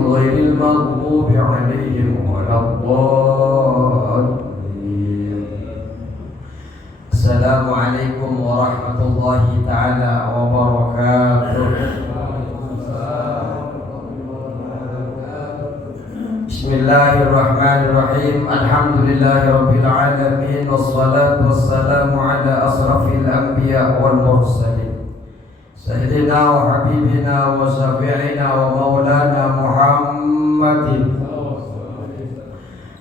غير المغضوب عليهم ولا الضالين. السلام عليكم ورحمة الله تعالى وبركاته. بسم الله الرحمن الرحيم. الحمد لله رب العالمين، والصلاة والسلام على أشرف الأنبياء والمرسلين سيدنا وحبيبنا وشفيعنا ومولانا محمد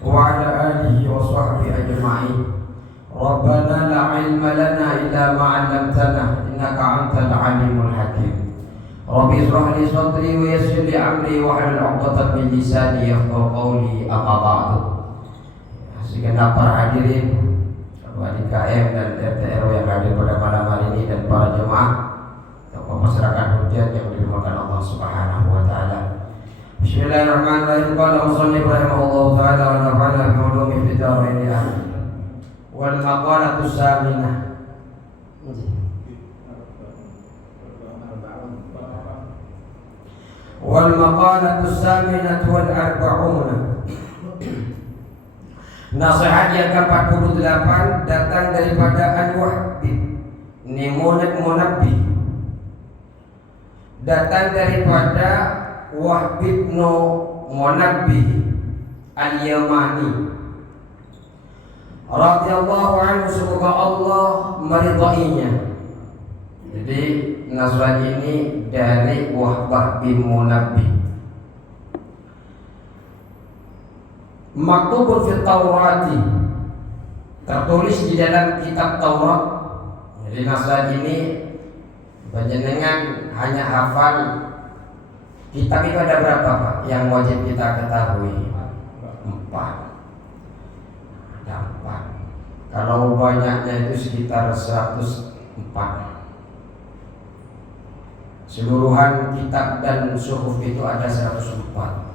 وعلى آله وصحبه أجمعين. ربنا لا علم لنا إلا ما علمتنا إنك أنت العليم الحكيم. ربي اشرح لي صدري ويسر لي أمري واحلل عقدة من لساني يفقهوا قولي. أما بعد. Segenap para hadirin ketua DKM dan RT RW yang hadir pada malam hari ini dan para jemaah masyarakat hujat yang dimuliakan Allah Subhanahu wa taala. Bismillahirrahmanirrahim. Qala musannif rahimahullahu taala wa nafa'ana bi ulumi fid dharain amin. Wal maqalatu saminah. Wal maqalatu saminah wal arba'una. Nasihat yang ke-48 datang daripada Al-Wahbi Munabbi, datang daripada Wahb bin Munabbi Al-Yamani radhiyallahu anhu, semoga Allah meridainya. Jadi nasihat ini dari Wahb bin Munabbi. Maktubun fi Taurati, tertulis di dalam kitab Taurat. Jadi nasihat ini panjenengan hanya hafal kitab itu ada berapa Pak yang wajib kita ketahui? 4. Ada 4. Kalau banyaknya itu sekitar 104. Seluruhan kitab dan suhuf itu ada 104.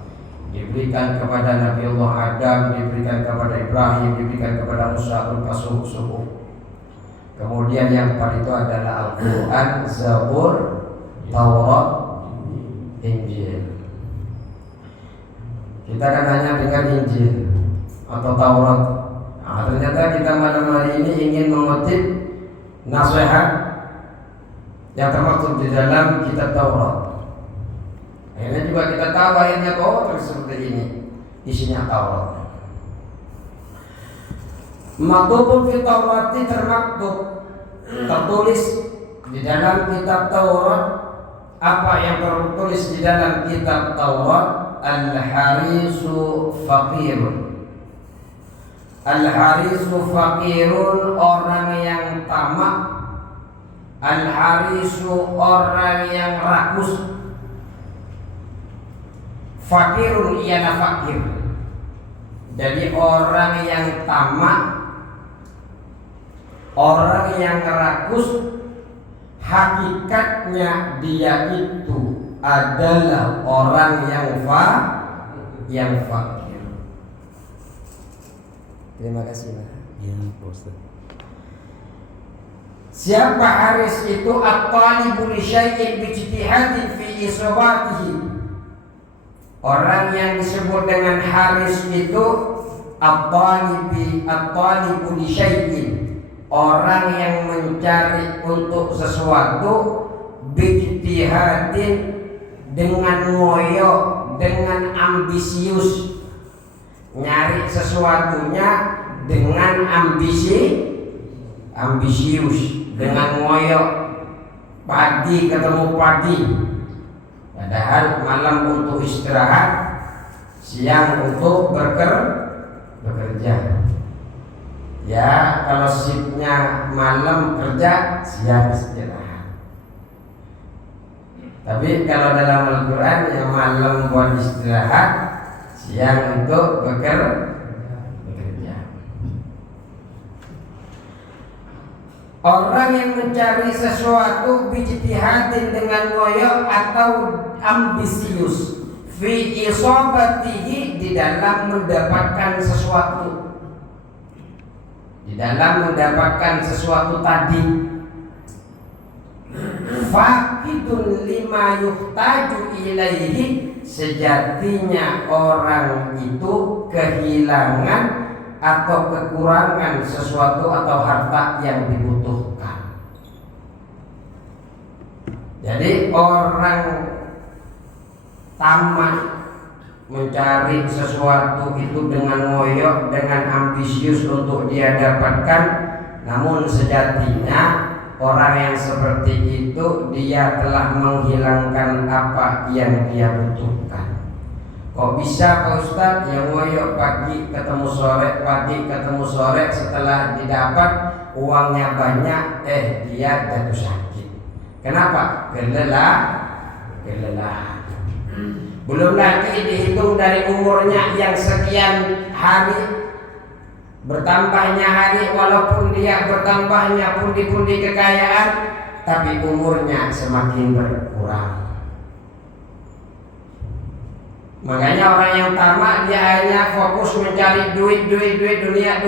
Diberikan kepada Nabi Allah Adam, diberikan kepada Ibrahim, diberikan kepada Musa berupa suhuf-suhuf. Kemudian yang 4 itu adalah Al-Quran, Zabur, Taurat, Injil. Kita kan hanya dengan Injil atau Taurat. Nah, ternyata kita malam hari ini ingin mengutip nasihat yang termaktub di dalam kitab Taurat. Akhirnya juga kita tahu akhirnya bahwa seperti ini isinya Taurat. Maktubun fi Taurati, tertulis di dalam kitab Taurat. Apa yang tertulis di dalam kitab Taurat? Al-harisu faqirun. Al-harisu faqirun, orang yang tamak. Al-harisu, orang yang rakus. Faqirun ialah fakir. Jadi orang yang tamak, orang yang rakus, hakikatnya dia itu adalah orang yang fakir. Terima kasih Pak. Ya, Ustaz. Siapa haris itu? At-talibu li syai'in bi ijtihadin fi isabatihi. Orang yang disebut dengan haris itu at-talibu li syai'in, orang yang mencari untuk sesuatu bijtihadin, dengan ngoyo, dengan ambisius, nyari sesuatunya dengan ambisius, dengan ngoyo. Pagi ketemu pagi, padahal malam untuk istirahat, siang untuk bekerja. Ya, kalau shiftnya malam kerja, siang istirahat. Tapi kalau dalam Al-Quran ya malam buat istirahat, siang untuk bekerja. Orang yang mencari sesuatu bijtihadin, dengan ngoyo atau ambisius, fi isabatihi, di dalam mendapatkan sesuatu, di dalam mendapatkan sesuatu tadi. Faqidun lima yuhtaju ilaihi, sejatinya orang itu kehilangan atau kekurangan sesuatu atau harta yang dibutuhkan. Jadi orang tamak mencari sesuatu itu dengan ngoyo, dengan ambisius untuk dia dapatkan, namun sejatinya orang yang seperti itu dia telah menghilangkan apa yang dia butuhkan. Kok bisa Pak Ustadz yang ngoyo pagi ketemu sore, setelah didapat uangnya banyak, dia jatuh sakit. Kenapa? Kelelahan. Belum lagi dihitung dari umurnya yang sekian hari, bertambahnya hari, walaupun dia bertambahnya pundi-pundi kekayaan, tapi umurnya semakin berkurang. Makanya orang yang tamak dia hanya fokus mencari duit, dunia.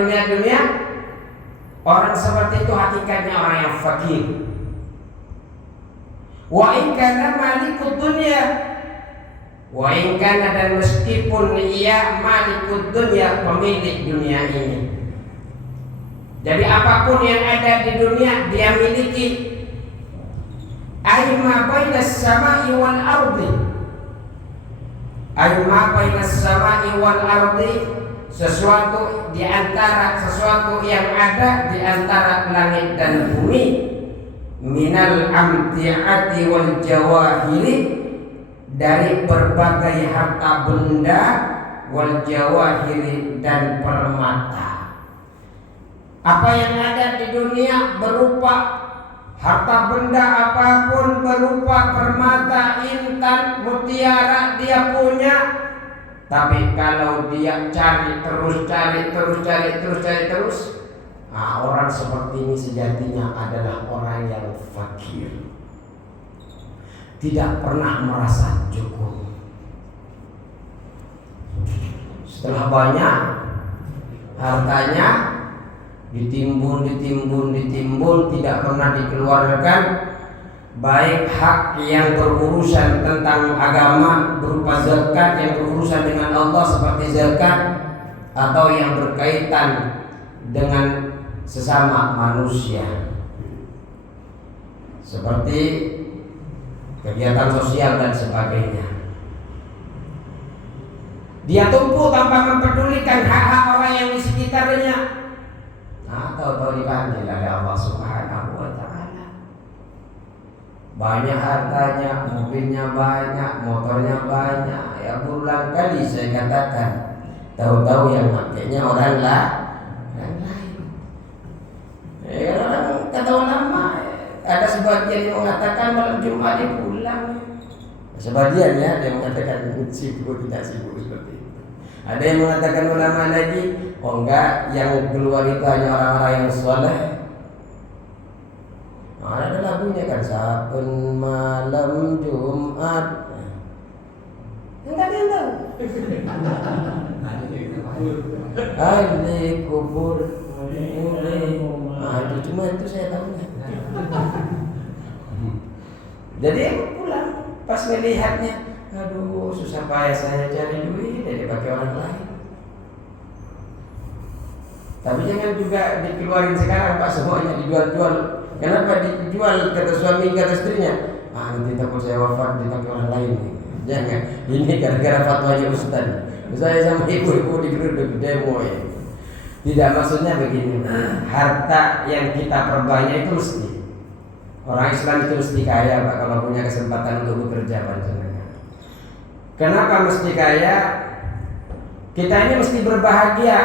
Orang seperti itu hakikatnya orang yang fakir. Wa in kana malikud dunya, wa in kana, dan meskipun ia malikud dunya, pemilik dunia ini. Jadi apapun yang ada di dunia dia miliki. Aima bainas samai wal ardi, aima bainas samai wal ardi, sesuatu di antara sesuatu yang ada di antara langit dan bumi. Minal amti'ati wal jawahiri, dari berbagai harta benda, wal jawahiri, dan permata. Apa yang ada di dunia berupa harta benda apapun, berupa permata, intan, mutiara dia punya. Tapi kalau dia cari terus, orang seperti ini sejatinya adalah orang yang fakir, tidak pernah merasa cukup. Setelah banyak hartanya ditimbun, tidak pernah dikeluarkan, baik hak yang berurusan tentang agama berupa zakat, yang berurusan dengan Allah seperti zakat, atau yang berkaitan dengan sesama manusia seperti kegiatan sosial dan sebagainya. Dia tumpuk tanpa mempedulikan hak-hak orang yang di sekitarnya. Tahu-tahu dipanggil oleh Allah Subhanahu wa Ta'ala. Banyak hartanya, mobilnya banyak, motornya banyak. Ya berulang kali saya katakan, tahu-tahu yang makainya orang lain. Orang kata ulama, ada sebagian yang mengatakan malam Jumat dia pulang. Sebagian ya, ada yang mengatakan sibuk, tidak sibuk seperti itu. Ada yang mengatakan ulama lagi, oh enggak, yang keluar itu hanya orang-orang yang soleh. Ada lagunya kan, saben malam Jumat. Enggak dia tahu. Ahli kubur. Itu cuma itu saya tahu. Jadi pulang pas melihatnya, aduh susah payah saya cari duit dari pakai orang lain. Tapi jangan juga dikeluarin sekarang Pak, semuanya dijual-jual. Kenapa dijual? Kata suami, kata istrinya, nanti takut saya wafat dipakai orang lain. Jangan, ini gara-gara fatwanya Ustaz. Saya sama ibu-ibu digeruduk demo ya. Tidak, maksudnya begini, harta yang kita perbanyak itu mesti, orang Islam itu mesti kaya Pak, kalau punya kesempatan untuk bekerja panjenengan. Kenapa mesti kaya? Kita ini mesti berbahagia,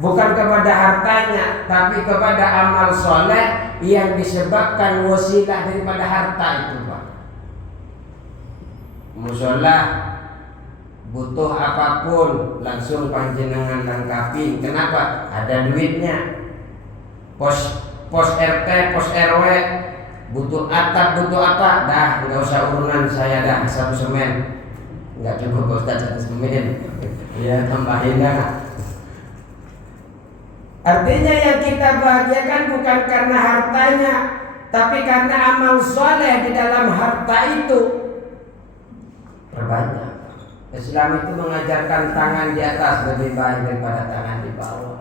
bukan kepada hartanya, tapi kepada amal soleh yang disebabkan wasilah daripada harta itu Pak. Musola butuh apapun langsung panjenengan lengkapi. Kenapa? Ada duitnya. Pos RT, pos RW butuh atap, butuh apa? Dah, nggak usah urunan saya dah, satu semen. Nggak cukup Ustaz satu semen. Ya tambahin dah. Artinya yang kita bahagiakan bukan karena hartanya, tapi karena amal soleh di dalam harta itu. Perbanyak. Islam itu mengajarkan tangan di atas lebih baik daripada tangan di bawah.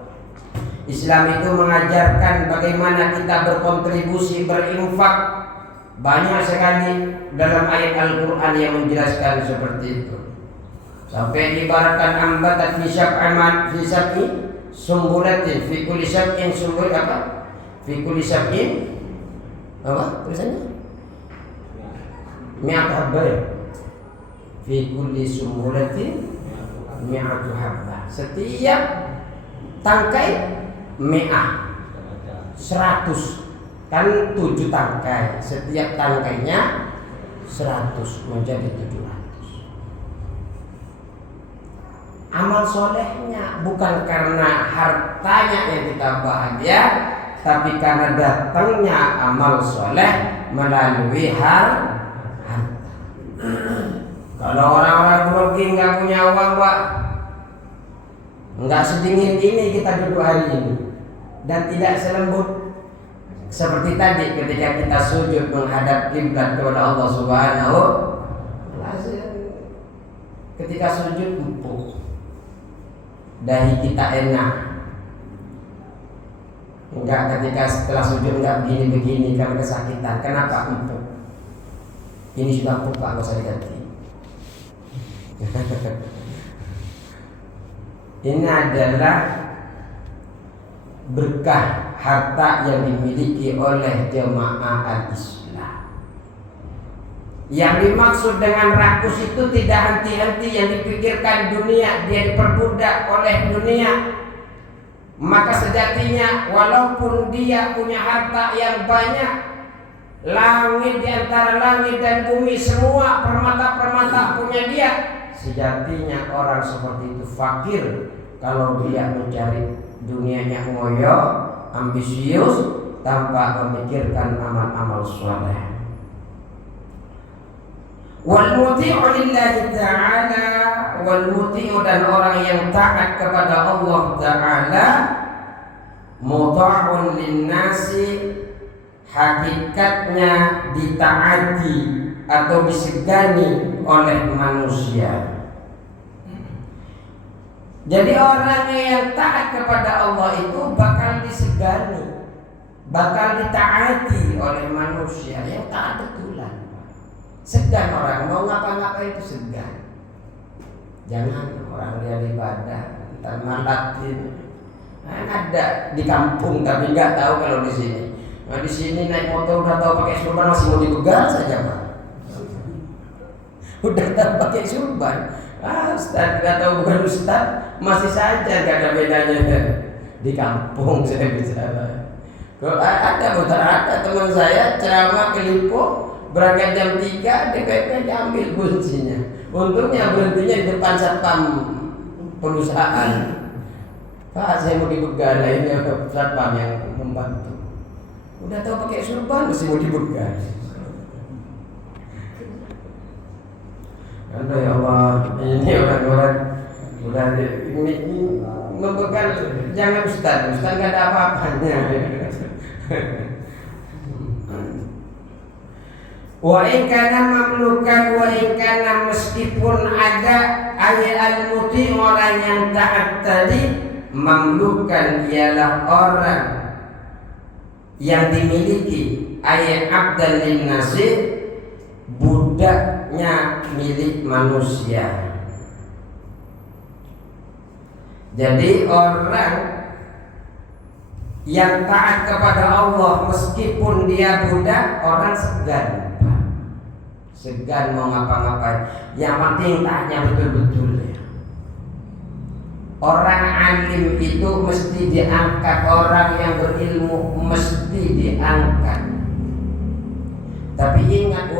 Islam itu mengajarkan bagaimana kita berkontribusi, berinfak. Banyak sekali dalam ayat Al-Quran yang menjelaskan seperti itu. Sampai diibaratkan ambatat fi sab'i sumbulatin fi kulli sab'in sumbul apa? Fi kulli sab'in apa tulisannya? Mi'at habba. Fi kulli sumbulatin mi'atu habba. Setiap tangkai mi'ah 100, kan 7 tangkai, setiap tangkainya 100 menjadi 700. Amal solehnya bukan karena hartanya yang kita bahagia, tapi karena datangnya amal soleh melalui harta. Kalau orang-orang grogi nggak punya uang, Pak, nggak sedingin ini kita duduk hari ini, dan tidak selembut seperti tadi ketika kita sujud menghadap kiblat kepada Allah Subhanahu wa ta'ala. Ketika sujud empuk, dahi kita enak. Enggak ketika setelah sujud enggak begini-begini karena kesakitan. Kenapa empuk? Ini sudah empuk, Pak, enggak usah diganti. Ini adalah berkah harta yang dimiliki oleh jemaah al-Islam. Yang dimaksud dengan rakus itu tidak henti-henti yang dipikirkan dunia, dia diperbudak oleh dunia. Maka sejatinya walaupun dia punya harta yang banyak, langit di antara langit dan bumi semua permata-permata punya dia, sejatinya orang seperti itu fakir kalau dia mencari dunianya ngoyo, ambisius tanpa memikirkan amal-amal saleh. Wal muti'u lillahi ta'ala, wal muti'u dan orang yang taat kepada Allah Ta'ala, muta'un linnasi, hakikatnya ditaati atau disegani oleh manusia. Jadi orang yang taat kepada Allah itu bakal disegani, bakal ditaati oleh manusia yang taat betulan. Segan orang mau ngapa-ngapa itu segan. Jangan orang dia ibadah entar malatin. Ada di kampung tapi nggak tahu kalau di sini. Nah, di sini naik motor udah tahu pakai surban masih mau dibegal saja, Pak. Udah tahu pakai surban. Ustaz nggak tahu bukan ustaz, masih saja nggak ada bedanya. Di kampung saya bicara. Kalau ada teman saya ceramah ke Lipo, berangkat jam 3, DPP diambil kuncinya. Untungnya berhentinya di depan satpam perusahaan. Pak, saya mau dibegal, ini satpam yang membantu. Udah tahu pakai surban masih mau dibegal. Aduh ya Allah, ini orang-orang udah ini membegal. Jangan Ustaz nggak ada apa-apanya. Wa in kana mamlukan, wa in kana meskipun ada ayat al-muti orang yang taat tadi, mamlukan ialah orang yang dimiliki, ayat abdan linnasi, budaknya milik manusia. Jadi orang yang taat kepada Allah meskipun dia budak, orang segan mau ngapa-ngapain. Yang penting taatnya betul-betul ya. Orang alim itu mesti diangkat, orang yang berilmu mesti diangkat. Tapi ingat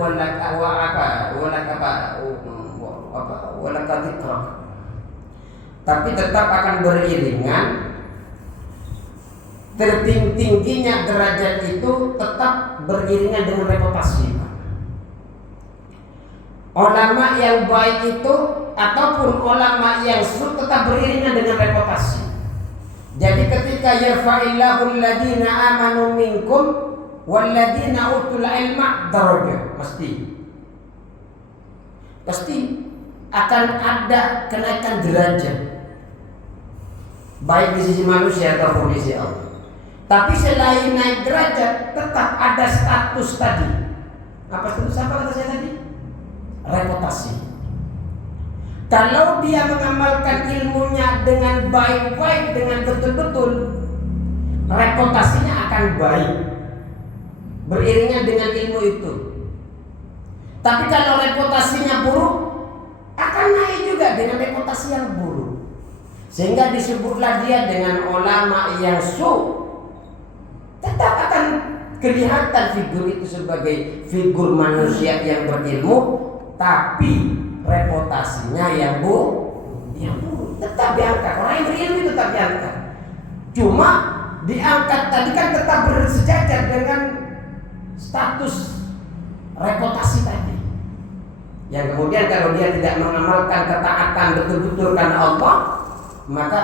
tapi tetap akan beriringan. Tertingginya derajat itu tetap beriringan dengan reputasi. Ulama yang baik itu ataupun ulama yang surut tetap beriringan dengan reputasi. Jadi ketika yarfa'illahu alladhina amanu minkum walladhina utul ilma darajat, pasti akan ada kenaikan derajat, baik di sisi manusia ataupun di sisi Allah. Tapi selain naik derajat, tetap ada status tadi. Apa status apa kata saya tadi? Reputasi. Kalau dia mengamalkan ilmunya dengan baik-baik, dengan betul-betul, reputasinya akan baik beriringan dengan ilmu itu. Tapi kalau reputasinya buruk, akan naik juga dengan reputasi yang buruk. Sehingga disebutlah dia dengan ulama yang tetap akan kelihatan figur itu sebagai figur manusia yang berilmu, tapi reputasinya yang buruk. Tetap diangkat. Orang yang berilmu itu tetap diangkat. Cuma diangkat tadi kan tetap bersejajar dengan status reputasi tadi. Yang kemudian kalau dia tidak mengamalkan ketaatan betul-betul karena Allah, maka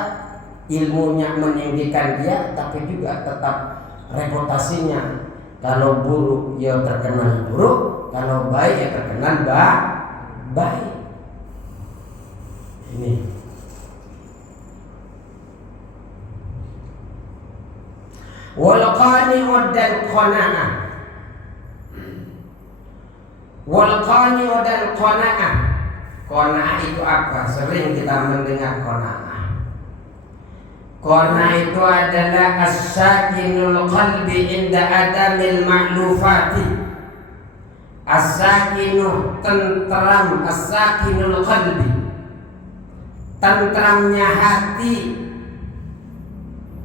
ilmunya meninggikan dia, tapi juga tetap reputasinya. Kalau buruk ya terkenal buruk, kalau baik ya terkenal baik. Ini wal qani'ud dan qana'ah. Wal qani'ud dan qana'ah. Qana'ah itu apa? Sering kita mendengar qana'ah. Qana'ah itu adalah as-sakinul qalbi inda adamil ma'lufati. As-sakinu tentram, as-sakinul qalbi, tentramnya hati,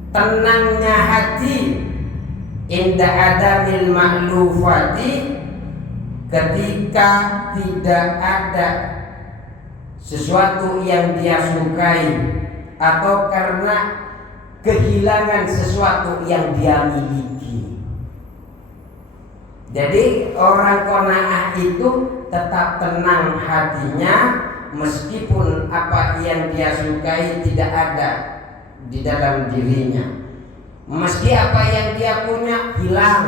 tenangnya hati, inda adamil ma'lufati, ketika tidak ada sesuatu yang dia sukai atau karena kehilangan sesuatu yang dia miliki. Jadi orang qanaah itu tetap tenang hatinya meskipun apa yang dia sukai tidak ada di dalam dirinya. Meski apa yang dia punya hilang,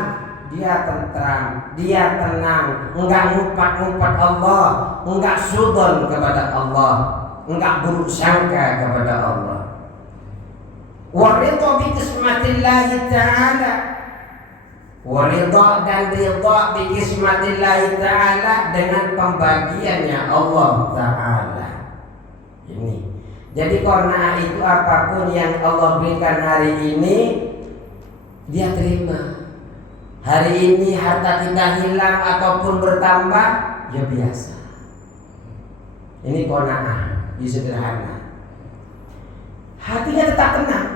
dia tentram, dia tenang, enggak ngumpat-ngumpat Allah, enggak sudzon kepada Allah, enggak buruk sangka kepada Allah. Waridha bi qismatillahi ta'ala, waridha dan ridha bi qismatillahi ta'ala, dengan pembagiannya Allah Ta'ala. Ini. Jadi qanaah itu apapun yang Allah berikan hari ini dia terima. Hari ini harta kita hilang ataupun bertambah, ya biasa. Ini qanaah, sederhana. Hatinya tetap tenang.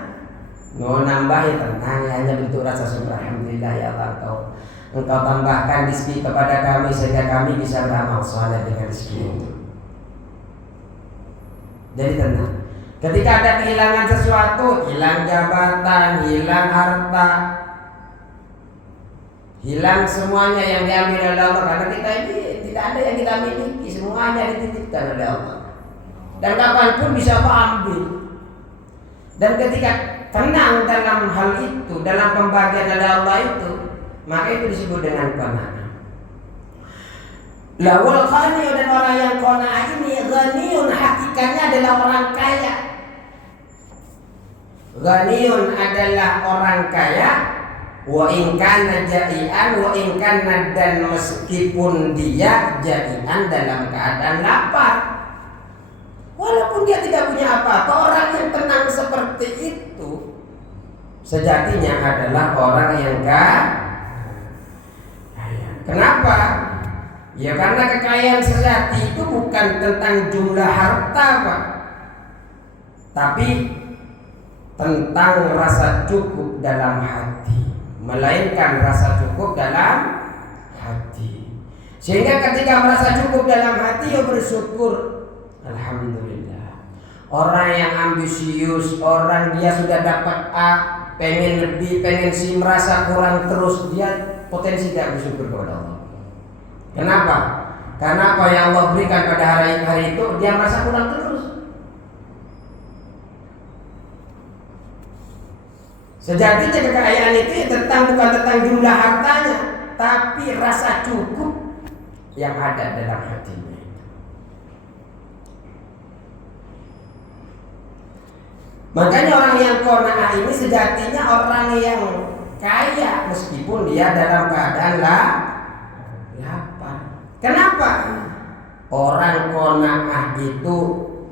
Mau nambah ya tenang, hanya bentuk rasa syukur. Alhamdulillah ya Allah, engkau tambahkan rezeki kepada kami sehingga kami bisa beramal saleh dengan rezeki itu. Jadi tenang. Ketika ada kehilangan sesuatu, hilang jabatan, hilang harta, hilang semuanya yang diambil oleh Allah, karena kita ini tidak ada yang kita miliki, semuanya dititipkan oleh Allah. Dan kapanpun bisa Allah ambil. Dan ketika tenang dalam hal itu, dalam pembagian oleh Allah itu, maka itu disebut dengan qanaah. Lawal qani, dan orang yang qanaah ini ghaniyun, hakikatnya adalah orang kaya. Ghaniyun adalah orang kaya, wa in kana ja'ian, wa in kana, dan meskipun dia ja'ian dalam keadaan lapar. Walaupun dia tidak punya apa-apa, orang yang tenang seperti itu sejatinya adalah orang yang kaya. Kenapa? Ya karena kekayaan sejati itu bukan tentang jumlah harta, Pak, tapi tentang rasa cukup dalam hati, melainkan rasa cukup dalam hati. Sehingga ketika merasa cukup dalam hati, ya bersyukur. Alhamdulillah. Orang yang ambisius, orang dia sudah dapat A, pengen lebih, pengen C, merasa kurang terus, dia potensi tidak bersyukur kepada Allah. Kenapa? Karena apa yang Allah berikan pada hari itu, dia merasa kurang terus. Sejatinya kekayaan itu bukan tentang jumlah hartanya, tapi rasa cukup yang ada dalam hatinya. Makanya orang yang qanaah ini sejatinya orang yang kaya meskipun dia dalam keadaan lapar. Kenapa? Orang qanaah itu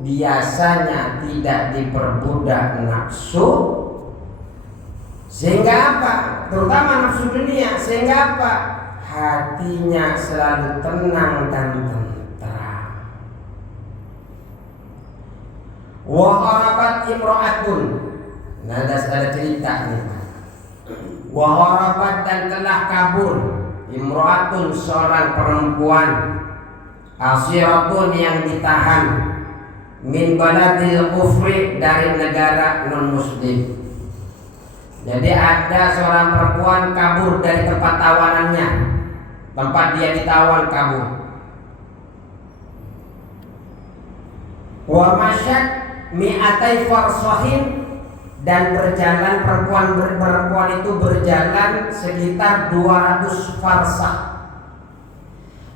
biasanya tidak diperbudak nafsu, sehingga apa? Terutama nafsu dunia, sehingga apa? Hatinya selalu tenang dan tentram. Wa harabat imra'atun. Nah, ada cerita nih. Wa harabat dan telah kabur imra'atun, seorang perempuan, asiratun yang ditahan, min baladil kufri, dari negara non muslim. Jadi ada seorang perempuan kabur dari tempat tawanannya, tempat dia ditawan, kabur. Wa masyad mi'atai farsahin, dan berjalan perempuan itu berjalan sekitar 200 farsah.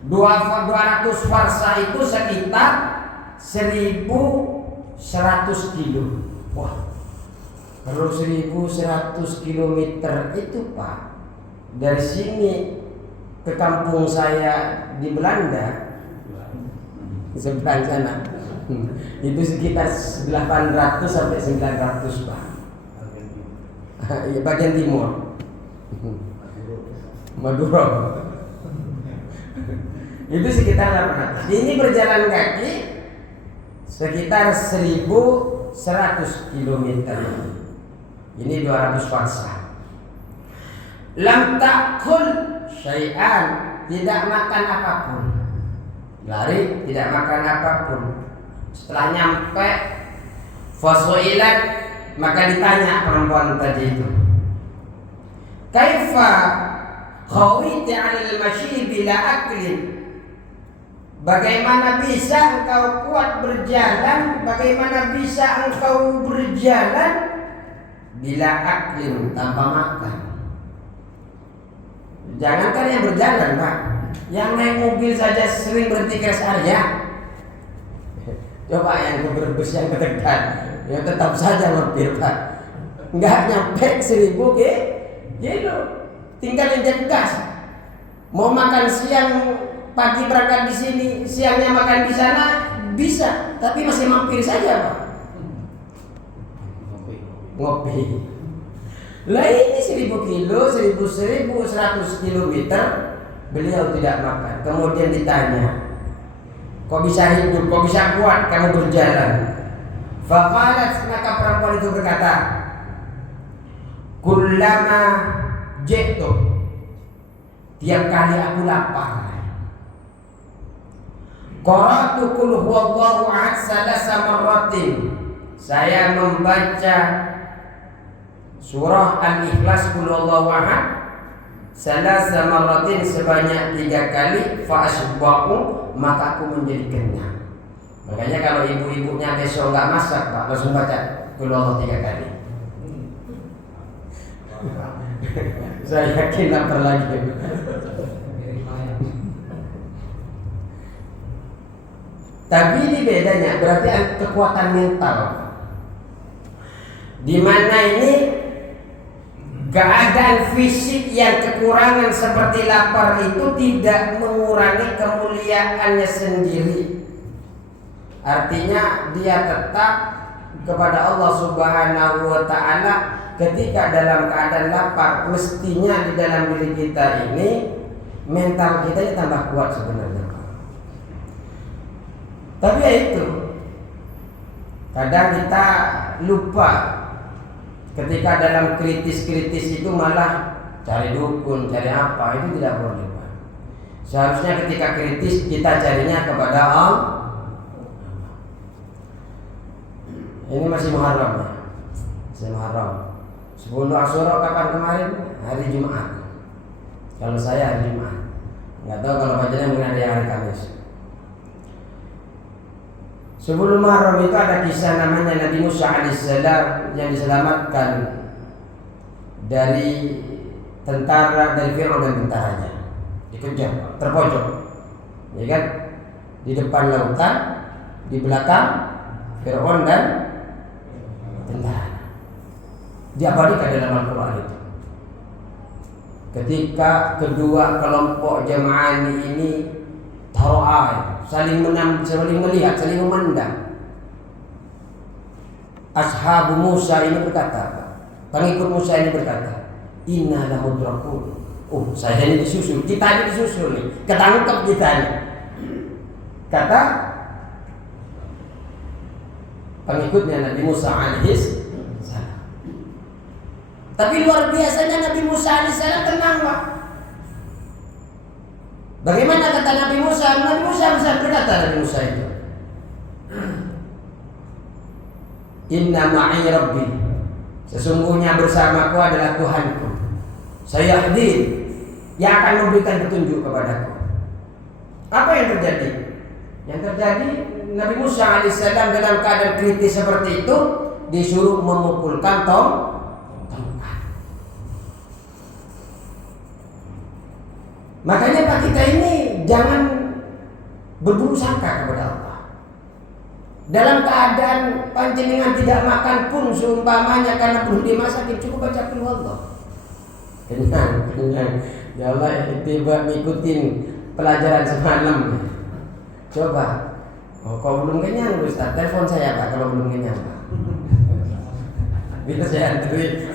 200 farsah itu sekitar 1100 kilo. Wah, kalau 1100 kilometer itu Pak, dari sini ke kampung saya di Belanda, sebelah sana, itu sekitar 800 sampai 900 Pak. Ya, bagian timur, Madura. Itu sekitar 800. Ini berjalan kaki sekitar 1100 km. Ini 200 farsah. Lam ta'kul syai'an, tidak makan apapun. Lari, tidak makan apapun. Setelah nyampe fasu'ilat, maka ditanya perempuan tadi itu, kaifa khawiti 'anil masyi bila aklin, bagaimana bisa engkau kuat berjalan, bagaimana bisa engkau berjalan bila aklin, tanpa makan. Jangankan yang berjalan Pak, yang naik mobil saja sering berhenti ke rest area. Coba yang ke Brebes, yang ke Tegal, ya tetap saja mampir Pak. Enggak nyampe 1000 kilo. Tinggal injek gas. Mau makan siang, pagi berangkat di sini, siangnya makan di sana, bisa, tapi masih mampir saja Pak. Ngopi. Lah ini 1000 kilo, 1100 kilometer, beliau tidak makan. Kemudian ditanya, kok bisa hidup, kok bisa kuat kamu berjalan? Faqalat, maka perempuan itu berkata, kullama jitu, tiap kali aku lapar, qara'tu qul huwallahu ahad salasa marratin, saya membaca surah Al-Ikhlas qul huwallahu ahad salasa marratin sebanyak 3 kali, fa asba'u, maka aku menjadi kenyang. Makanya kalau ibu-ibunya besok nggak masak Pak, langsung baca qul huwallahu 3 kali. Saya yakin lapar lagi. Tapi ini bedanya, berarti kekuatan mental. Di mana ini keadaan fisik yang kekurangan seperti lapar itu tidak mengurangi kemuliaannya sendiri. Artinya dia tetap kepada Allah Subhanahu wa ta'ala. Ketika dalam keadaan lapar, mestinya di dalam diri kita ini mental kita tambah kuat sebenarnya. Tapi ya itu, kadang kita lupa. Ketika dalam kritis-kritis itu malah cari dukun, cari apa, itu tidak boleh Pak. Seharusnya ketika kritis kita carinya kepada Allah. Ini masih Muharram ya, masih Muharram. 10 Asyura kapan kemarin? Hari Jumat. Kalau saya hari Jumat. Nggak tahu kalau bacanya mungkin ada yang hari Kamis. Sebelum Muharram itu ada kisah namanya Nabi Musa alaihissalam yang diselamatkan dari tentara, dari Fir'aun dan tentaranya. Dikejar, terpojok, ya kan? Di depan lautan, di belakang Fir'aun dan tentara. Diabadikan dalam Al-Quran itu. Ketika kedua kelompok jamaah ini taru'ai, saling melihat, saling memandang. Ashabu Musa ini berkata, pengikut Musa ini berkata, inna lamudrakun. Oh, saya ini disusul, kita ini disusul nih, ketangkep kita nih. Kata pengikutnya Nabi Musa alaihis salam. Tapi luar biasanya Nabi Musa alaihis salam tenang, Pak. Bagaimana kata Nabi Musa? Nabi Musa bisa berkata, Nabi Musa itu, inna ma'i rabbi, sesungguhnya bersamaku adalah Tuhanku. Saya hadir yang akan memberikan petunjuk kepadaku. Apa yang terjadi? Yang terjadi Nabi Musa alaihissalam dalam keadaan kritis seperti itu disuruh memukulkan tongkat. Makanya Pak, kita ini jangan berburuk sangka kepada Allah. Dalam keadaan panjenengan tidak makan pun seumpamanya karena belum dimasakin, cukup baca qul huwallah. Kenyang. Ya Allah, tiba ngikutin pelajaran semalam. Coba. Oh, kalau belum kenyang Ustaz, telepon saya Pak kalau belum kenyang Pak. Biar saya anterin.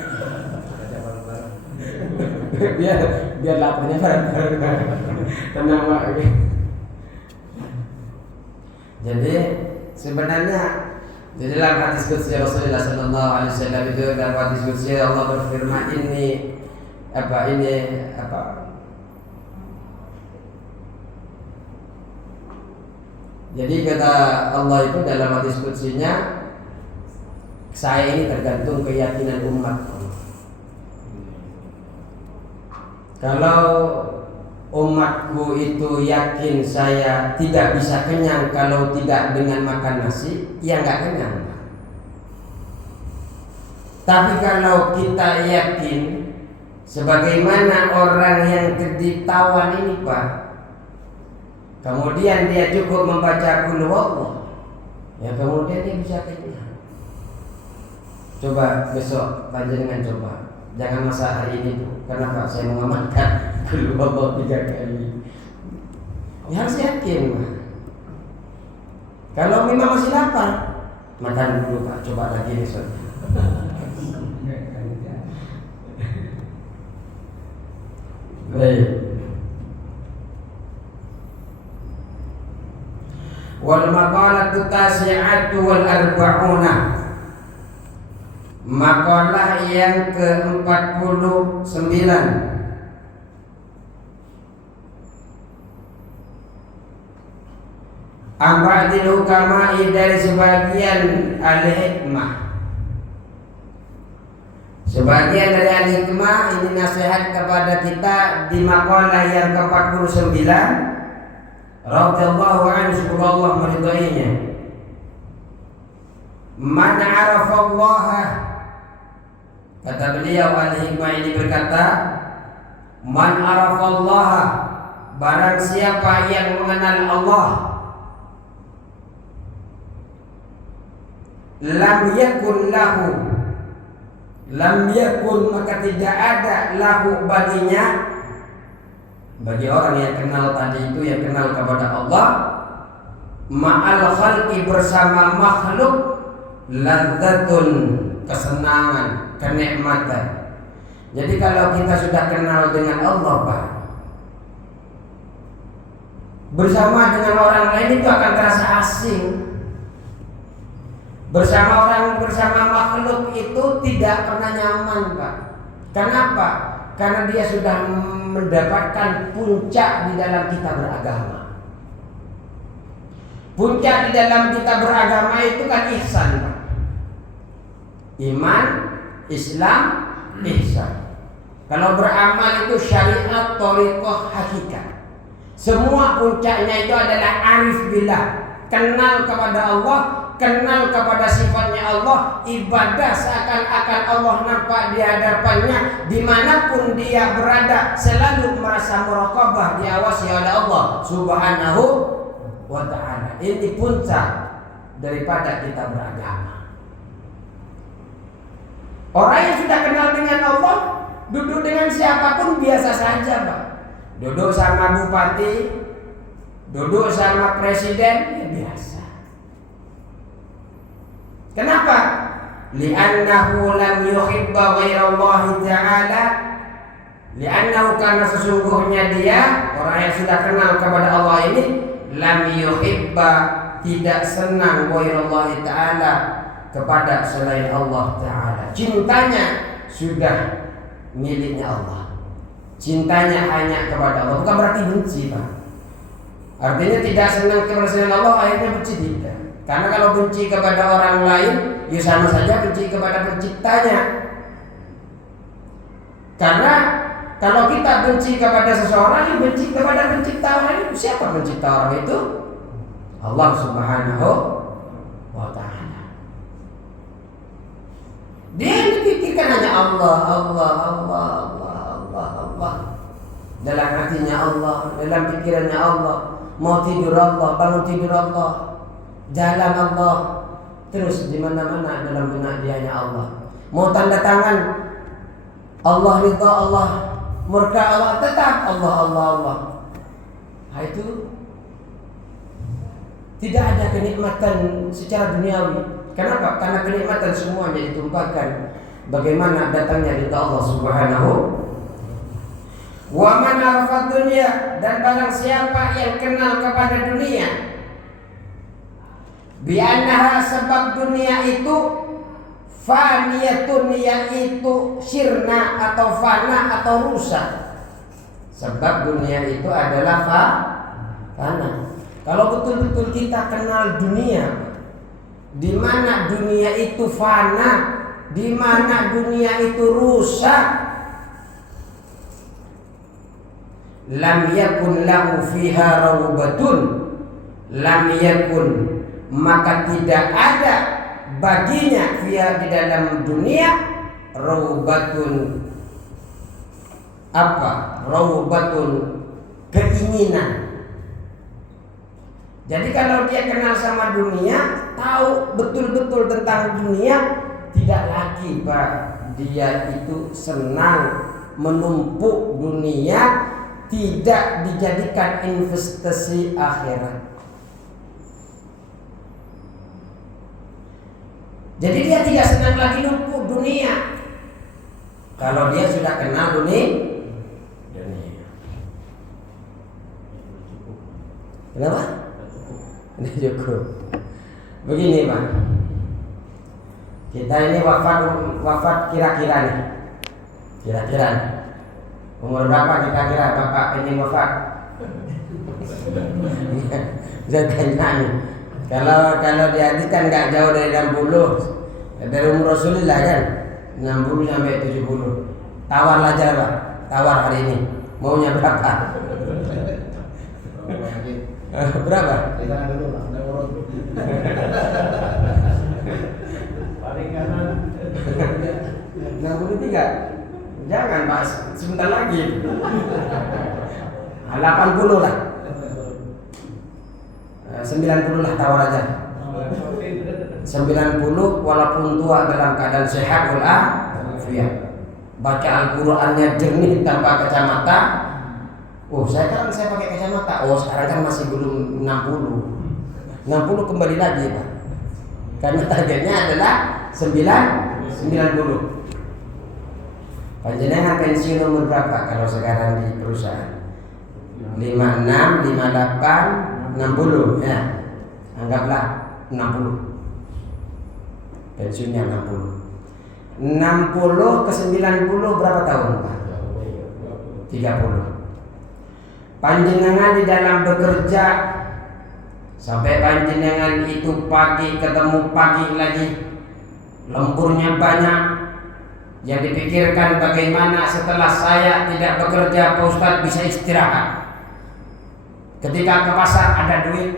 biar laparnya bareng-bareng. Tenang Pak. Jadi sebenarnya di dalam hadis qudsi Rasulullah sallallahu alaihi wasallam itu, dalam hadis qudsi Allah berfirman ini jadi kata Allah itu dalam hadis qudsinya, saya ini tergantung keyakinan umatku. Kalau umatku itu yakin saya tidak bisa kenyang kalau tidak dengan makan nasi, ya nggak kenyang. Tapi kalau kita yakin sebagaimana orang yang ketawan ini Pak, kemudian dia cukup membaca qul huwallah, ya kemudian dia bisa kenyang. Coba besok panjenengan coba, jangan masa hari ini tuh. Kenapa saya mengamalkan qul huwallah 3 kali? Ya harus yakin Pak. Kalau memang masih lapar, makan dulu Pak, coba lagi besok. Baik. Wal maqalatu tasi'atu wal arba'una, maqalah yang ke-49. Amba'dil hukama'i, dari sebagian ahli hikmah. Sebagian dari ahli hikmah ini nasihat kepada kita di maqalah yang ke-49. Radhiyallahu anhu, semoga Allah meridainya. Man 'arafa Allah, kata beliau ahli hikmah ini berkata, man 'arafa Allah, barang siapa yang mengenal Allah, lam yakun maka tidak ada lahu baginya, bagi orang yang kenal tadi itu, yang kenal kepada Allah, ma'al khalqi, bersama makhluk, ladzatun, kesenangan, kenikmatan. Jadi kalau kita sudah kenal dengan Allah Pak, bersama dengan orang lain itu akan terasa asing. Bersama makhluk itu tidak pernah nyaman Pak. Kenapa? Karena dia sudah mendapatkan puncak di dalam kita beragama. Puncak di dalam kita beragama itu kan ihsan Pak. Iman, Islam, ihsan. Kalau beramal itu syariat, thariqah, hakikat. Semua puncaknya itu adalah arif billah, kenal kepada Allah, kenal kepada sifatnya Allah, ibadah seakan-akan Allah nampak di hadapannya, dimanapun dia berada, selalu merasa muraqabah, diawasi oleh Allah Subhanahu wa ta'ala. Ini puncak daripada kita beragama. Orang yang sudah kenal dengan Allah, duduk dengan siapapun biasa saja, Pak. Duduk sama bupati, duduk sama presiden, ya biasa. Kenapa? Li'annahu lam yuhibba ghairallahi ta'ala. Li'annahu, karena sesungguhnya dia, orang yang sudah kenal kepada Allah ini, lam yuhibba, tidak senang ghairallahi ta'ala, kepada selain Allah Ta'ala. Cintanya sudah miliknya Allah. Cintanya hanya kepada Allah. Bukan berarti benci, Pak. Artinya tidak senang kepada selain Allah, akhirnya benci, tidak. Karena kalau benci kepada orang lain, ya sama saja benci kepada penciptanya. Karena kalau kita benci kepada seseorang, ya benci kepada pencipta orang itu. Siapa pencipta orang itu? Allah Subhanahu wa Ta'ala. Dia yang dipikirkan hanya Allah, Allah, Allah, Allah, Allah, Allah. Dalam hatinya Allah, dalam pikirannya Allah. Mau tidur Allah, bangun tidur Allah, jalan Allah, terus di mana-mana dalam benak dia hanya Allah. Mau tanda tangan Allah, ridha Allah, murka Allah, tetap Allah, Allah, Allah. Nah, itu tidak ada kenikmatan secara duniawi. Kenapa? Karena kenikmatan semuanya ditumpahkan bagaimana datangnya ridha Allah Subhanahu. Wa man arafa dunya, dan barang siapa yang kenal kepada dunia, bi annaha, sebab dunia itu faniyatun, yaitu sirna atau fana atau rusak. Sebab dunia itu adalah fana. Kalau betul-betul kita kenal dunia, di mana dunia itu fana, di mana dunia itu rusak, lam yakun lahu fiha rawbatun, lam yakun, maka tidak ada baginya fiha, di dalam dunia, rawbatun, apa? Rawbatun, keinginan. Jadi kalau dia kenal sama dunia, tahu betul-betul tentang dunia, tidak lagi, Pak, dia itu senang menumpuk dunia, tidak dijadikan investasi akhirat. Jadi dia tidak senang lagi numpuk dunia kalau dia sudah kenal dunia. Kenapa? Ini cukup. Begini, Pak. Kita ini wafat kira-kira nih. Kira-kira nih. Umur berapa kira-kira Bapak ini wafat? Saya tanya nih. Kalau di hadis kan nggak jauh dari 60. Dari umur Rasulullah kan 60 sampai 70. Tawar aja, Pak. Tawar hari ini. Maunya berapa? Berapa? Kita dulu lah, ada urut. Paling kanan 63. Jangan, Pak, sebentar lagi. 80 lah. 90 lah, tawar aja. 90 walaupun tua dalam keadaan sehat walafiat. Baca Al-Qur'annya jernih tanpa kacamata. Oh, sekarang saya pakai kacamata. Oh, sekarang kan masih belum 60. 60 kembali lagi, Pak. Karena targetnya adalah 90. Panjenengan pensiun umur berapa kalau sekarang di perusahaan? 56, 58, 60 ya. Anggaplah 60. Pensiunnya 60. 60 ke 90 berapa tahun, Pak? 30. Panjenengan di dalam bekerja sampai panjenengan itu pagi ketemu pagi lagi, lemburnya banyak. Yang dipikirkan bagaimana setelah saya tidak bekerja, Pak Ustadz bisa istirahat. Ketika ke pasar ada duit,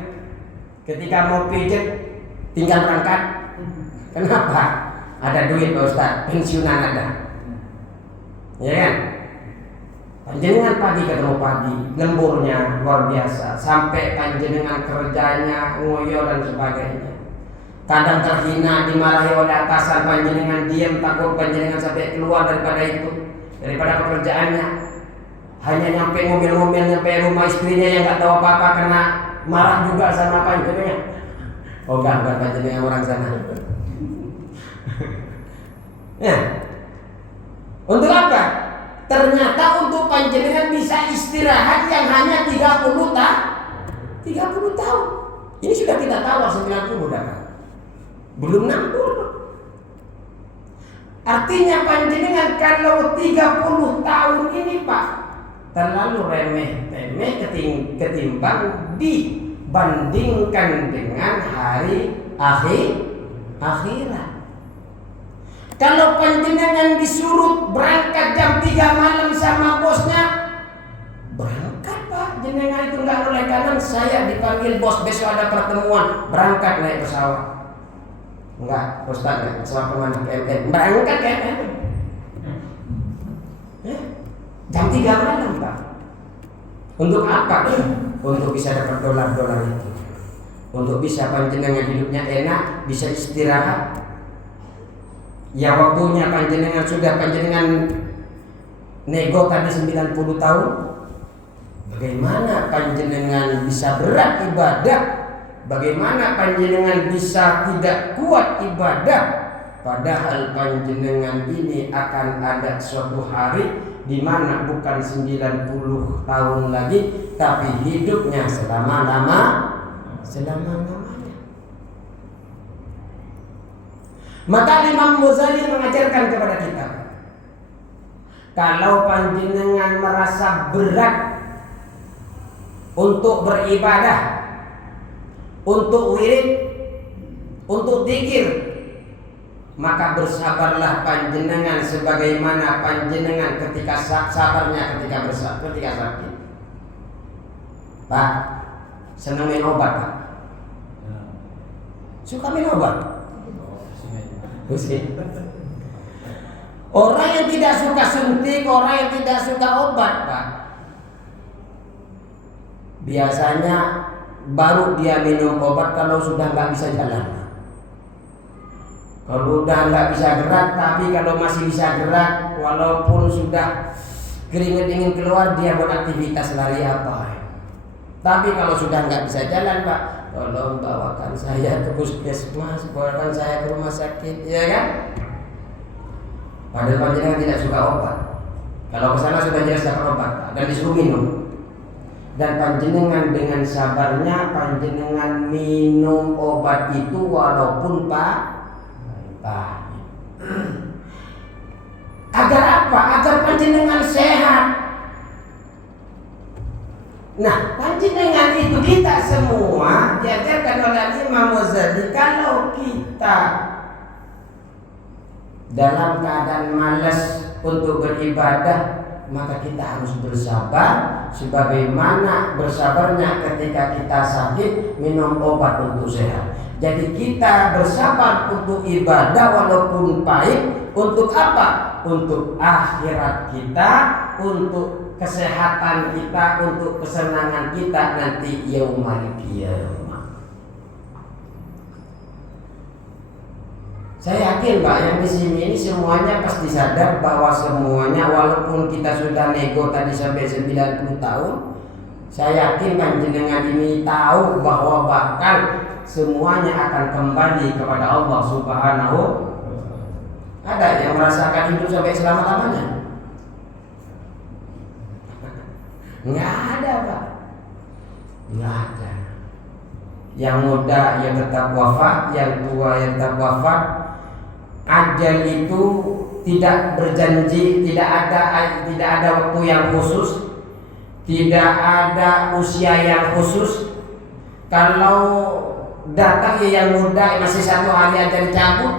ketika mau pijet tinggal berangkat. Kenapa? Ada duit, Pak Ustadz, pensiunan ada. Ya kan? Panjenengan pagi ketemu pagi, lemburnya luar biasa, sampai panjenengan kerjanya ngoyo dan sebagainya. kadang terhina, dimarahi oleh atasan, panjenengan diam, takut panjenengan sampai keluar daripada itu, daripada pekerjaannya. Hanya nyampe ngomel-ngomel, nyampe rumah istrinya yang nggak tahu apa-apa karena marah juga sama panjenengan. Oh enggak, bukan panjenengan orang sana. Ya. Untuk apa? Ternyata untuk panjenengan bisa istirahat yang hanya 30 tahun. Ini sudah kita tawar 90 dah. Belum 60. Artinya panjenengan kalau 30 tahun ini Pak terlalu remeh-temeh ketimbang dibandingkan dengan hari akhirat. Kalau panjenengan disuruh berangkat jam 3 malam sama bosnya, berangkat Pak. Jenengan itu enggak oleh kanan, saya dipanggil bos, besok ada pertemuan, berangkat naik pesawat. Enggak, Ustaz naik pesawat kemana? KMN. Berangkat KMN. Jam 3 malam Pak. Untuk apa? Untuk bisa dapat dolar-dolar itu. Untuk bisa panjenengan hidupnya enak, bisa istirahat. Ya waktunya panjenengan sudah panjenengan nego tadi 90 tahun. Bagaimana panjenengan bisa berat ibadah? Bagaimana panjenengan bisa tidak kuat ibadah? Padahal panjenengan ini akan ada suatu hari di mana bukan 90 tahun lagi, tapi hidupnya selama-lamanya. Maka Imam Ghazali mengajarkan kepada kita, kalau panjenengan merasa berat untuk beribadah, untuk wirid, untuk zikir, maka bersabarlah panjenengan sebagaimana panjenengan ketika sabarnya ketika sakit. Pak, senang minum obat Pak? Suka minum obat? Orang yang tidak suka suntik, orang yang tidak suka obat Pak, biasanya baru dia minum obat kalau sudah nggak bisa jalan. Kalau udah nggak bisa gerak, tapi kalau masih bisa gerak, walaupun sudah keringat ingin keluar, dia buat aktivitas lari apa. Tapi kalau sudah nggak bisa jalan Pak, tolong bawakan saya ke puskesmas, bawakan saya ke rumah sakit, ya kan? Padahal panjenengan tidak suka obat. Kalau ke sana sudah jelas dapat obat dan disuruh minum. Dan panjenengan dengan sabarnya panjenengan minum obat itu walaupun pahit. Agar apa? Agar panjenengan sehat. Nah, panjenengan itu kita semua diajarkan oleh Imam Ghazali, kalau kita dalam keadaan malas untuk beribadah, maka kita harus bersabar sebagaimana bersabarnya ketika kita sakit minum obat untuk sehat. Jadi kita bersabar untuk ibadah walaupun pahit. Untuk apa? Untuk akhirat kita, untuk kesehatan kita, untuk kesenangan kita nanti yaumul qiyamah. Saya yakin Pak, yang di sini ini semuanya pasti sadar bahwa semuanya walaupun kita sudah nego tadi sampai 90 tahun, saya yakin panjenengan ini tahu bahwa bakal semuanya akan kembali kepada Allah Subhanahu. Ada yang merasakan hidup sampai selama-lamanya? Nggak ada Pak, nggak ada. Yang muda yang tetap wafat, yang tua yang tetap wafat. Ajal itu tidak berjanji, tidak ada waktu yang khusus, tidak ada usia yang khusus. Kalau datang yang muda masih 1 hari aja dicabut,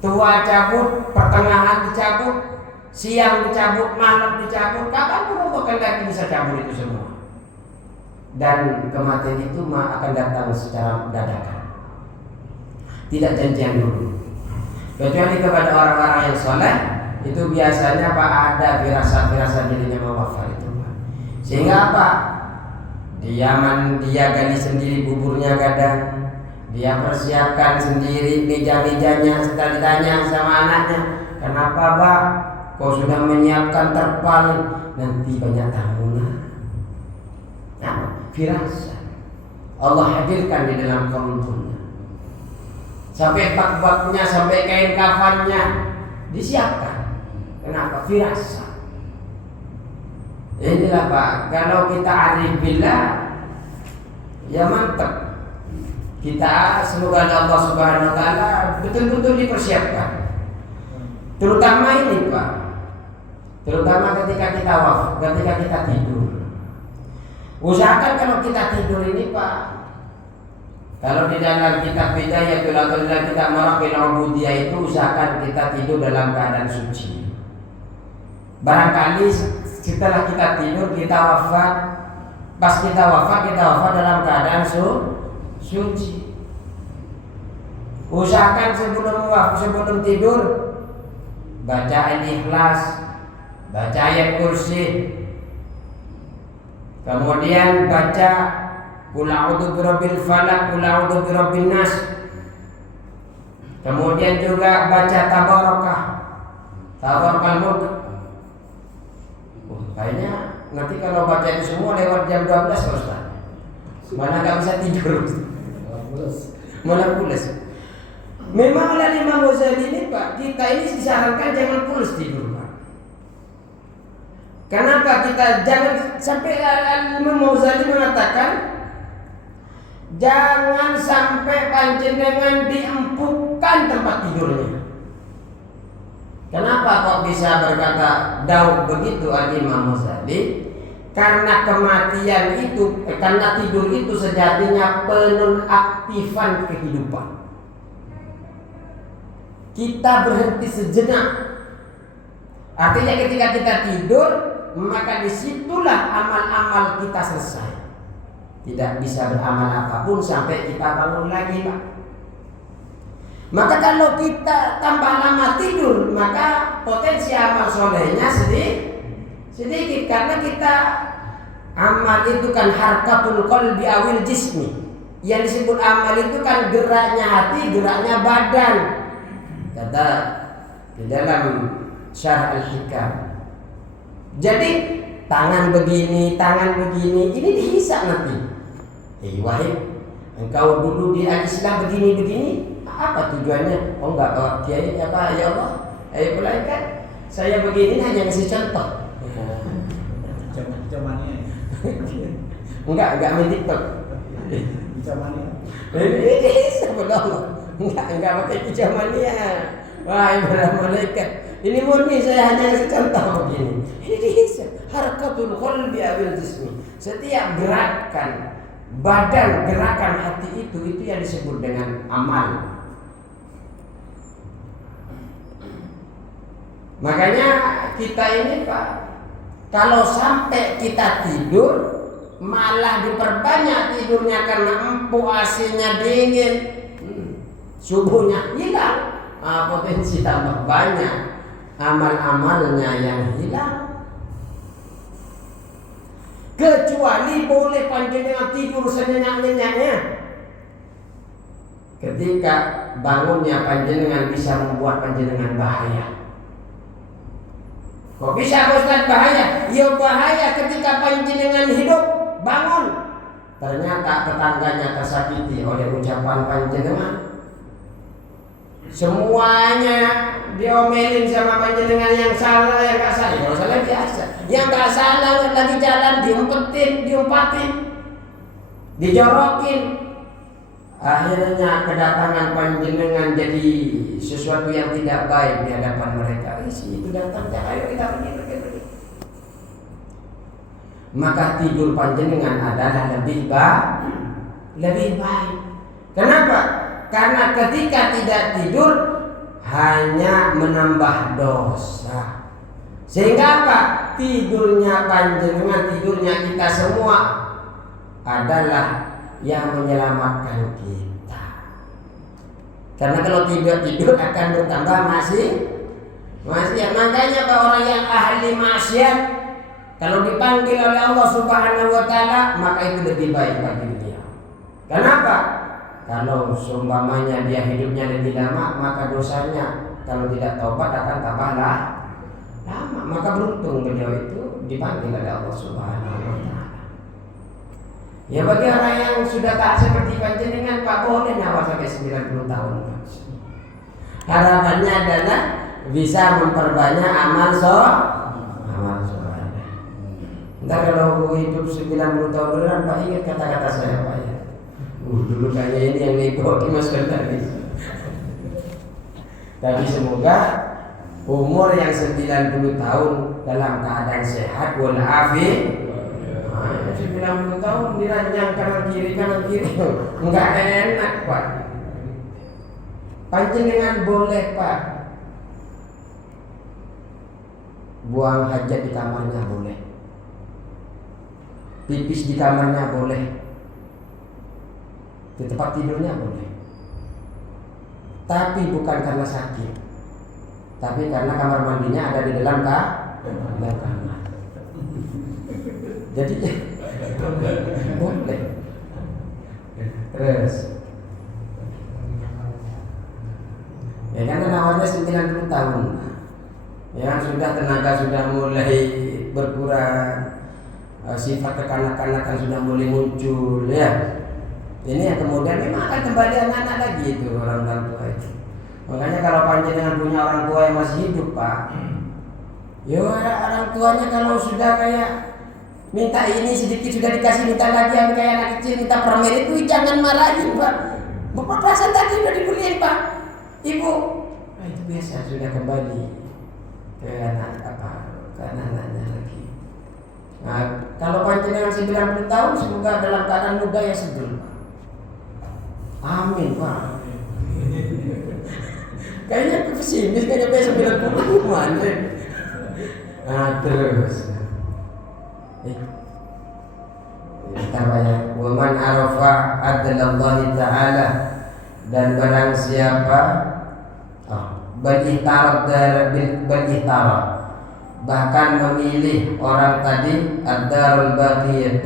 tua cabut, pertengahan dicabut, siang dicabut, malam dicabut. Kapan pun Allah kehendaki bisa cabut itu semua. Dan kematian itu akan datang secara dadakan, tidak janjian dulu. Kecuali kepada orang-orang yang soleh, itu biasanya Pak ada firasat-firasat dirinya mau wafat itu Pak. Sehingga apa? Dia gali sendiri buburnya kadang, Dia persiapkan sendiri meja-mejanya. Setelah ditanya sama anaknya, kenapa Pak? Kau sudah menyiapkan terpal? Nanti banyak tamu. Nah, firasat Allah hadirkan di dalam kaumnya. Sampai bak-baknya, sampai kain kafannya disiapkan. Kenapa? Firasat. Inilah Pak, kalau kita arif billah, ya mantap. Kita semoga Allah Subhanahu wa taala betul-betul dipersiapkan. Terutama ini Pak. Terutama ketika kita wafat, ketika kita tidur. Usahakan kalau kita tidur ini Pak, kalau di dalam kitab Bidayatul Auliya kita Maraqil Ubudiyah itu usahakan kita tidur dalam keadaan suci. Barangkali setelah kita tidur kita wafat, pas kita wafat dalam keadaan suci. Usahakan sebelum tidur baca Al-Ikhlas, baca ayat kursi, kemudian baca Qul a'udzu birabbil falaq, Qul a'udzu birabbin nas. Kemudian juga baca Tabarakal Mulk. Kayaknya nanti kalau baca itu semua lewat jam 12 Ustaz. Mana enggak bisa tidur. Malah pulas. Memang oleh Imam Ghazali ini Pak, kita ini disarankan jangan pulas tidur Pak. Kenapa kita jangan sampai Imam Ghazali mengatakan jangan sampai panjenengan diempukkan tempat tidurnya. Kenapa kok bisa berkata Daud begitu Imam Ghazali? Karena kematian itu, karena tidur itu sejatinya penonaktifan kehidupan. Kita berhenti sejenak. Artinya ketika kita tidur, maka disitulah amal-amal kita selesai. Tidak bisa beramal apapun sampai kita bangun lagi Pak. Maka kalau kita tambah lama tidur, maka potensi amal solehnya sedikit karena kita amal itu kan harkatul qalbi awil jismi. Yang disebut amal itu kan geraknya hati, geraknya badan. Kata di dalam Syarh Al-Hikam. Jadi tangan begini, ini dihisab nanti. Wahid, engkau dulu di al-Islam begini. Apa tujuannya? Oh enggak, Kiai apa ya Allah? Pelaikan saya begini hanya ngasih contoh. Zamannya. Enggak main TikTok. Zamannya. Ini subhanallah. Enggak pakai zamannya. Wah, ibadah malaikat. Ini murni saya hanya ngasih contoh begini. Ini harakatul qalbi awil jismi. Setiap gerakan badan, gerakan hati itu yang disebut dengan amal. Makanya kita ini Pak, kalau sampai kita tidur malah diperbanyak tidurnya karena empuk, AC-nya dingin, subuhnya hilang, potensi tambah banyak amal-amalnya yang hilang. Kecuali boleh panjenengan tidur senyenyak-nyenyaknya. Ketika bangunnya panjenengan bisa membuat panjenengan bahaya. Kok bisa Ustaz bahaya? Ya bahaya ketika panjenengan hidup bangun, ternyata tetangganya tersakiti oleh ucapan panjenengan. Semuanya diomelin sama panjenengan, yang salah, yang nggak salah. Kalau salah biasa, yang nggak salah lagi jalan diumpatin, dijorokin. Akhirnya kedatangan panjenengan jadi sesuatu yang tidak baik di hadapan mereka. Itu datang, ayo kita pergi. Maka tidur panjenengan adalah lebih baik. Kenapa? Karena ketika tidak tidur hanya menambah dosa. Sehingga apa? Tidurnya panjenengan, tidurnya kita semua adalah yang menyelamatkan kita. Karena kalau tidur akan bertambah maksiat. Makanya Pak, orang yang ahli maksiat kalau dipanggil oleh Allah Subhanahu wa taala, maka itu lebih baik bagi dia. Kenapa? Kalau seumpamanya dia hidupnya lebih lama, maka dosanya kalau tidak taubat akan tambahlah lama. Maka beruntung beliau itu dipanggil oleh Allah Subhanahu wa Ta'ala. Ya bagi orang yang sudah taat seperti panjenengan, Pak, boleh nyawa sampai 90 tahun. Harapannya adalah bisa memperbanyak amal soleh. Ntar kalau hidup 90 tahun beneran, Pak, ingat kata-kata saya, Pak, ya. Dulu kayaknya ini yang dibawa Mas tadi. Tapi semoga umur yang 90 tahun dalam keadaan sehat walafiat. 90 tahun diranjang kanan kiri enggak enak, Pak. Panjenengan boleh, Pak, buang hajat di kamarnya boleh, pipis di kamarnya boleh, di tempat tidurnya boleh. Tapi bukan karena sakit, tapi karena kamar mandinya ada di dalam kamar. Jadi boleh. Terus ya kan awalnya 90 tahun. Ya sudah tenaga sudah mulai berkurang, sifat kekanak-kanakan sudah mulai muncul, ya. Ini yang kemudian memang akan kembali anak-anak lagi itu orang tua itu. Makanya kalau panjenengan punya orang tua yang masih hidup, Pak, ya orang tuanya kalau sudah kayak minta ini sedikit sudah dikasih, minta lagi, yang kayak anak kecil minta permen itu jangan marahin, Pak. Bapak perasaan tadi udah dibeliin, Pak. Ibu, itu biasa sudah kembali ke anak-anaknya lagi. Nah, kalau panjenengan 90 tahun semoga dalam keadaan muda yang seger. Amin, Pak. Kayaknya pesimis, kayaknya besok 90 mana. Nah, terus. Kita banyak. Wa man arafa adlallahi ta'ala, dan barang siapa berihtarab bahkan memilih orang tadi ad-darul baqiyah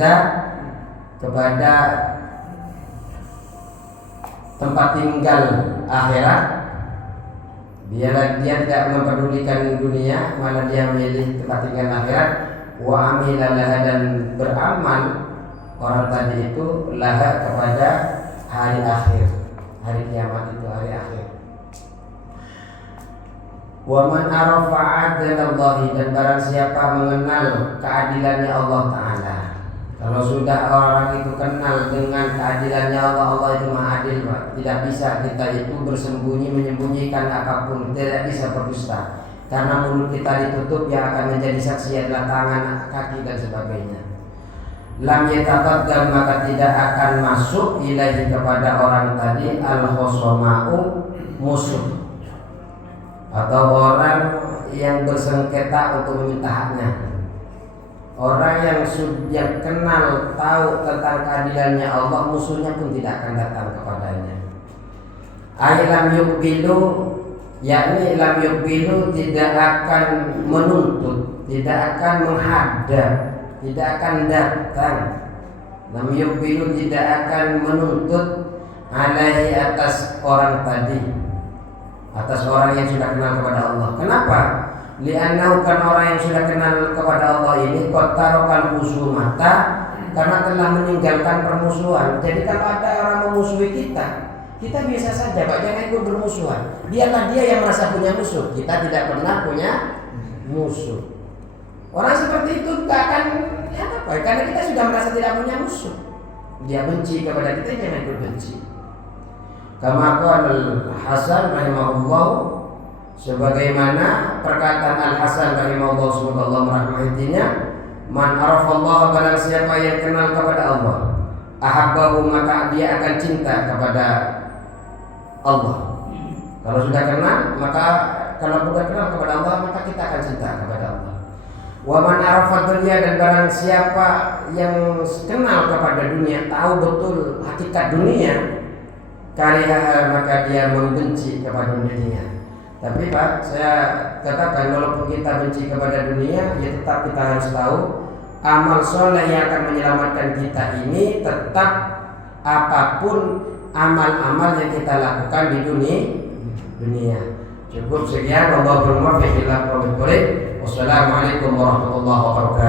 kepada tempat tinggal akhirat, dia tidak mempedulikan dunia, malah dia memilih tempat tinggal akhirat. Wa amila laha, dan beramal orang tadi itu laha kepada hari akhir, hari kiamat itu hari akhir. Wa man arafa adlallahi, dan barang siapa mengenal keadilannya Allah Ta'ala. Kalau sudah orang itu kenal dengan keadilannya Allah, Allah itu Maha Adil, Pak. Tidak bisa kita itu bersembunyi menyembunyikan apapun, tidak bisa berdusta. Karena mulut kita ditutup, yang akan menjadi saksi adalah tangan, kaki dan sebagainya. Lam yataqaddam, maka tidak akan masuk ilahi kepada orang tadi al-khosoma'u, musuh atau orang yang bersengketa untuk meminta haknya. Orang yang kenal tahu tentang keadilannya Allah, musuhnya pun tidak akan datang kepadanya. Lam yuqbilu, yakni lam yuqbilu, tidak akan menuntut, tidak akan menghadap, tidak akan datang. Lam yuqbilu, tidak akan menuntut alaihi, atas orang tadi, atas orang yang sudah kenal kepada Allah. Kenapa? Li'annahu, kan orang yang sudah kenal kepada Allah ini qatarokal husumata, karena telah meninggalkan permusuhan. Jadi kalau ada orang memusuhi kita biasa saja, Pak, jangan ikut bermusuhan. Biarlah dia yang merasa punya musuh. Kita tidak pernah punya musuh. Orang seperti itu tak akan apa? Karena kita sudah merasa tidak punya musuh. Dia benci kepada kita, jangan ikut benci. Kama qala Al-Hasan rahimahullah, sebagaimana perkataan Al-Hasan rahimahullah, semoga Allah merahmatinya, man arafallah, barang siapa yang kenal kepada Allah, ahabbahu, maka dia akan cinta kepada Allah. Kalau sudah kenal, maka kalau sudah kenal kepada Allah, maka kita akan cinta kepada Allah. Wa man arafa dunya, dan barang siapa yang kenal kepada dunia, tahu betul hakikat dunia, kariha, maka dia membenci kepada dunia. Tapi Pak, saya katakan, walaupun kita benci kepada dunia, ya tetap kita harus tahu amal soleh yang akan menyelamatkan kita ini tetap apapun amal-amal yang kita lakukan di dunia. Cukup sekian. Wallahul muwaffiq ila aqwamit thoriq. Wassalamualaikum warahmatullahi wabarakatuh.